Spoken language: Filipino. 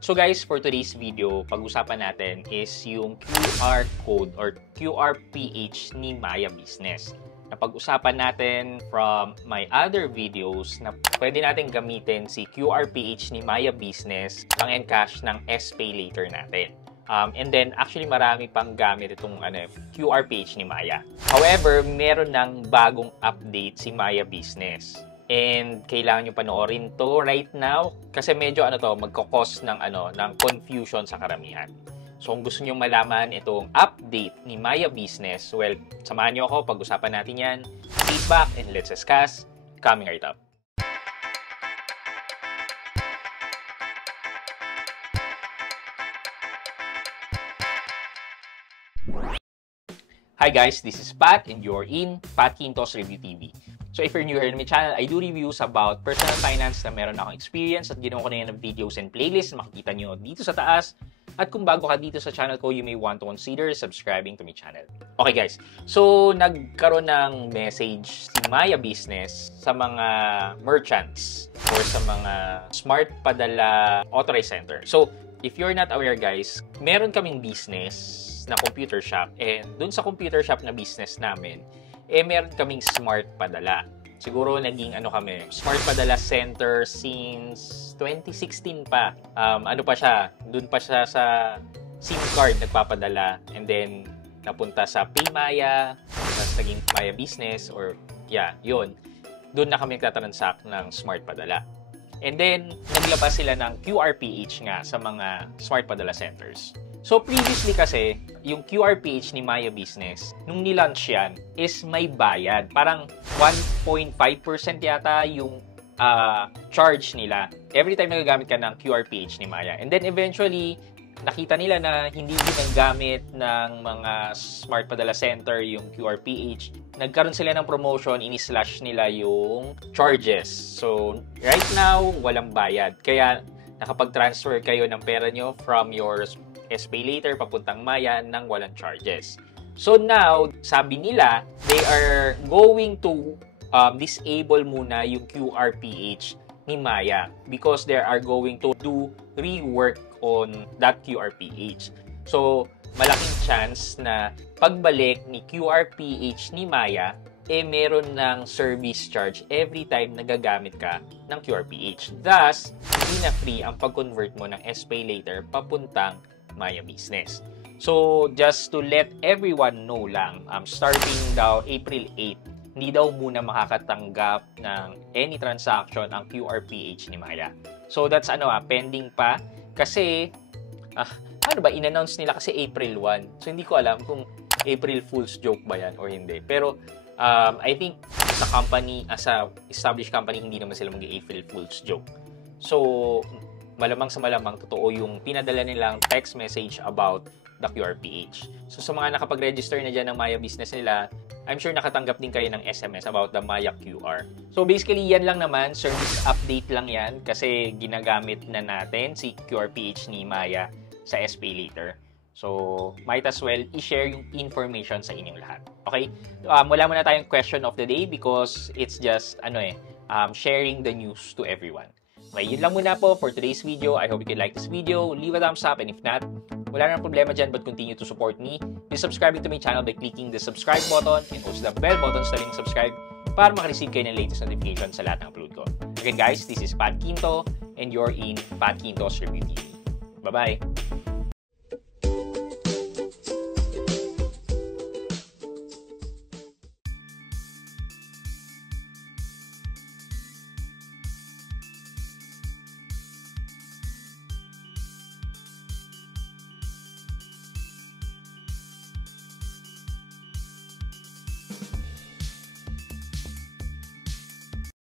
So guys, for today's video, pag-usapan natin is yung QR code or QRPH ni Maya Business. Napag-usapan natin from my other videos na pwede natin gamitin si QRPH ni Maya Business pang encash ng SPay later natin. And then, actually marami pang gamit itong QRPH ni Maya. However, meron ng bagong update si Maya Business. And kailangan nyo panoorin to right now kasi medyo magkakos ng confusion sa karamihan. So kung gusto nyo malaman itong update ni Maya Business, well, samahan nyo ako, pag-usapan natin yan. Sit back and let's discuss. Coming right up. Hi guys, this is Pat and you're in Pat Quintos Review TV. So if you're new here in my channel, I do reviews about personal finance na meron akong experience at ginawa ko na yan ng videos and playlists na makikita nyo dito sa taas. At kung bago ka dito sa channel ko, you may want to consider subscribing to my channel. Okay guys, so nagkaroon ng message si Maya Business sa mga merchants or sa mga smart padala authorized center. So if you're not aware guys, meron kaming business na computer shop and dun sa computer shop na business namin, meron kaming smart padala. Siguro naging kami, smart padala center since 2016 pa. Pa siya, dun pa siya sa SIM card nagpapadala and then napunta sa PayMaya, tapos naging Maya Business or yun. Dun na kami nagtatransact ng smart padala. And then, naglabas sila ng QRPH nga sa mga smart padala centers. So, previously kasi, yung QRPH ni Maya Business, nung nilaunch yan, is may bayad. Parang 1.5% yata yung charge nila every time nagagamit ka ng QRPH ni Maya. And then, eventually, nakita nila na hindi ginagamit ng mga smart padala center yung QRPH. Nagkaroon sila ng promotion, ini-slash nila yung charges. So, right now, walang bayad. Kaya, nakapag-transfer kayo ng pera nyo from your SPay later papuntang Maya nang walang charges. So now, sabi nila, they are going to disable muna yung QRPH ni Maya because they are going to do rework on that QRPH. So, malaking chance na pagbalik ni QRPH ni Maya, meron ng service charge every time nagagamit ka ng QRPH. Thus, hindi na free ang pag-convert mo ng SPay later papuntang Maya Business. So, just to let everyone know lang, starting daw April 8, hindi daw muna makakatanggap ng any transaction ang QRPH ni Maya. So, that's pending pa. Kasi, in-announce nila kasi April 1. So, hindi ko alam kung April Fool's joke ba yan or hindi. Pero, I think, sa company, as a established company, hindi naman sila mag-April Fool's joke. So, malamang sa malamang, totoo yung pinadala nilang text message about the QRPH. So, sa mga nakapag-register na dyan ng Maya Business nila, I'm sure nakatanggap din kayo ng SMS about the Maya QR. So, basically, yan lang naman. Service update lang yan kasi ginagamit na natin si QRPH ni Maya sa SPay later. So, might as well i-share yung information sa inyong lahat. Okay? Wala muna tayong question of the day because it's just, sharing the news to everyone. Okay, yun lang muna po for today's video. I hope you can like this video. Leave a thumbs up and if not, wala nang problema dyan but continue to support me. Please subscribe to my channel by clicking the subscribe button and also the bell button sa link subscribe para makareceive kayo ng latest notification sa lahat ng upload ko. Again guys, this is Pat Quinto and you're in Pat Quintos Review TV. Bye-bye!